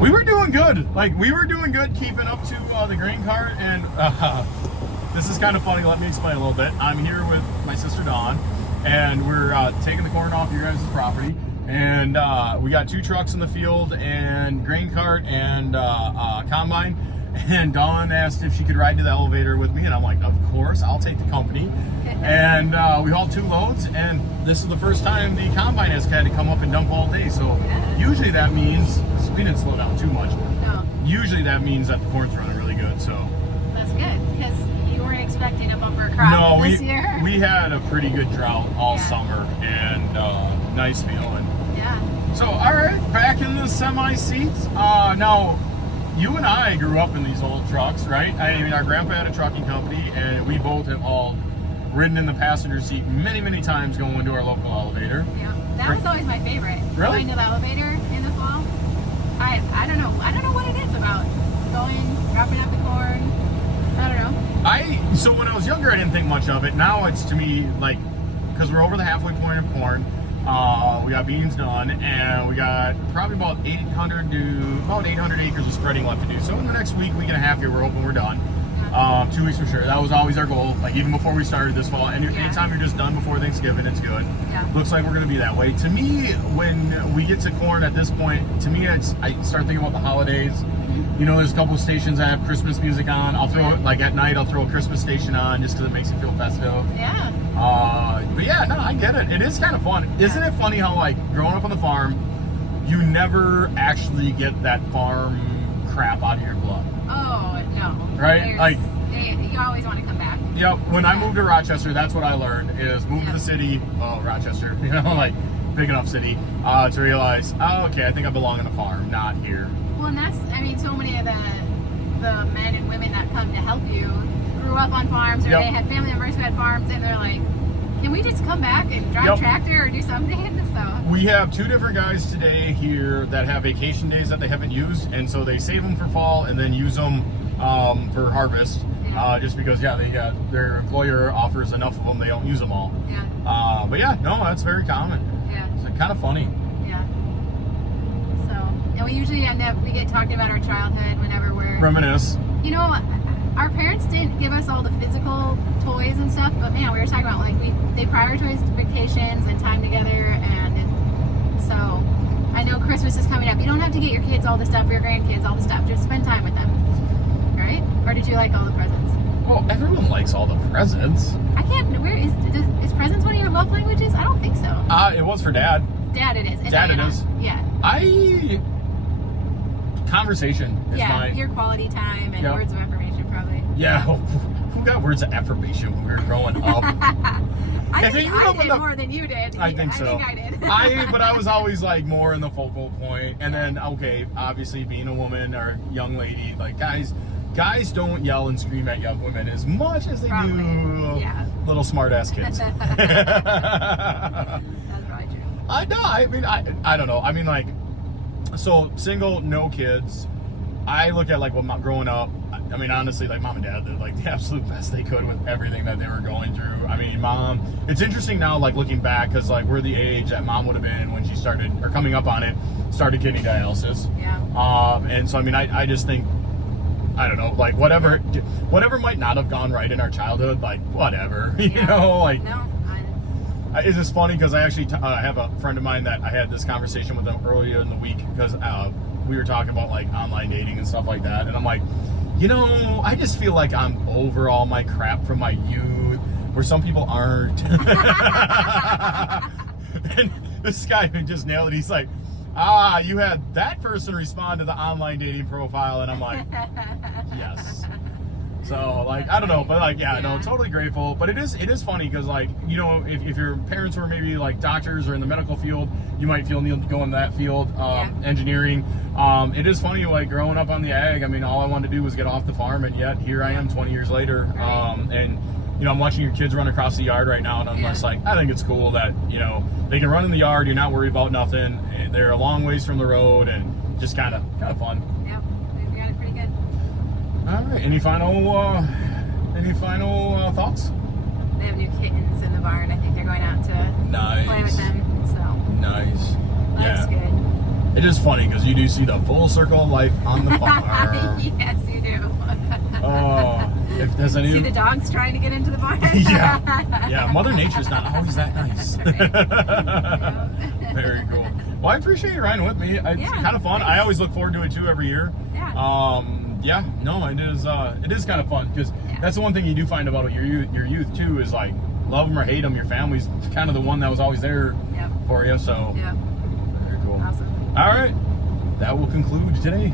We were doing good. Like, we were doing good keeping up to the grain cart. And this is kind of funny. Let me explain a little bit. I'm here with my sister Dawn, and we're taking the corn off your guys' property. And we got 2 trucks in the field, and grain cart and combine. And Dawn asked if she could ride to the elevator with me, and I'm like, of course, I'll take the company. And we hauled 2 loads, and this is the first time the combine has had to come up and dump all day. So usually that means, we didn't slow down too much. No. Usually that means that the corn's running really good, so. That's good, because you weren't expecting a bumper crop this year. We had a pretty good drought all summer, and nice feeling. Yeah. So, all right, back in the semi seats. Now, you and I grew up in these old trucks, right? I mean, our grandpa had a trucking company, and we both have all ridden in the passenger seat many, many times going to our local elevator. Yeah, that was always my favorite. Really? Going to the elevator in the fall. I don't know what it is about going, dropping off the corn. I don't know. So when I was younger, I didn't think much of it. Now it's, to me, like, because we're over the halfway point of corn. We got beans done, and we got probably about 800 acres of spreading left to do. So in the next week and a half here, we're hoping we're done. 2 weeks for sure. That was always our goal, like even before we started this fall. And anytime you're just done before Thanksgiving, it's good. Yeah. Looks like we're going to be that way. To me, when we get to corn at this point, to me, I start thinking about the holidays. Mm-hmm. You know, there's a couple of stations that have Christmas music on. I'll throw it, like at night, I'll throw a Christmas station on just because it makes you feel festive. Yeah. But yeah, no, I get it. It is kind of fun. Isn't it funny how, like, growing up on the farm, you never actually get that farm crap out of your blood? Oh, no. Right? Like, you always want to come back. Yep. When I moved to Rochester, that's what I learned, is move to the city, Rochester, you know, like, big enough city, to realize, okay, I think I belong on a farm, not here. Well, and that's, I mean, so many of the men and women that come to help you grew up on farms, or they had family members who had farms, and they're like, can we just come back and drive a tractor or do something? So we have 2 different guys today here that have vacation days that they haven't used, and so they save them for fall and then use them for harvest. Just because, they got, their employer offers enough of them, they don't use them all. Yeah. But yeah, no, that's very common. Yeah. It's kind of funny. Yeah. So, and we usually we get talking about our childhood whenever we're Reminisce. You know, our parents didn't give us all the physical toys and stuff, but man, we were talking about, like, they prioritized vacations and time together, and so I know Christmas is coming up. You don't have to get your kids all the stuff, your grandkids all the stuff. Just spend time with them, right? Or did you like all the presents? Well, everyone likes all the presents. I can't. Where is presents one of your love languages? I don't think so. It was for Dad. Dad, it is. Dad, it is. Yeah. Conversation is mine. Your quality time and words of affirmation, probably. Yeah. Who got words of affirmation when we were growing up? I think I did more than you did. I think so. I think I did. But I was always, like, more in the focal point. And then, okay, obviously being a woman or a young lady, like, guys don't yell and scream at young women as much as they do little smart-ass kids. That's probably true. I don't know. I mean, like, so single, no kids. I look at, like, growing up, I mean, honestly, like, mom and dad did, like, the absolute best they could with everything that they were going through. I mean, mom, it's interesting now, like, looking back, because, like, we're the age that mom would have been when she started, or coming up on it, started kidney dialysis. Yeah. And so, I mean, I just think, I don't know, like, whatever might not have gone right in our childhood, like, whatever, you know, like. No. It's just funny because I actually have a friend of mine that I had this conversation with him earlier in the week because we were talking about, like, online dating and stuff like that, and I'm like, you know, I just feel like I'm over all my crap from my youth, where some people aren't. And this guy just nailed it. He's like, you had that person respond to the online dating profile, and I'm like, yes. So, like, I don't know, but, like, no, totally grateful. But it is funny because, like, you know, if your parents were maybe, like, doctors or in the medical field, you might feel need to go in that field, engineering. It is funny, like, growing up on the ag, I mean, all I wanted to do was get off the farm, and yet here I am 20 years later. And, you know, I'm watching your kids run across the yard right now, and I'm just like, I think it's cool that, you know, they can run in the yard, you're not worried about nothing. They're a long ways from the road, and just kind of fun. Yeah, we got it pretty good. All right. Any final thoughts? They have new kittens in the barn. I think they're going out to play with them. So nice. that's good. It is funny because you do see the full circle of life on the farm. Yes, you do. Oh, if there's any. See the dogs trying to get into the barn? Yeah. Mother Nature's not always that nice. Very cool. Well, I appreciate you riding with me. It's kind of fun. Thanks. I always look forward to it too every year. Yeah. It is kind of fun because that's the one thing you do find about your youth too is like love them or hate them, your family's kind of the one that was always there for you. So very cool. Awesome. All right, that will conclude today.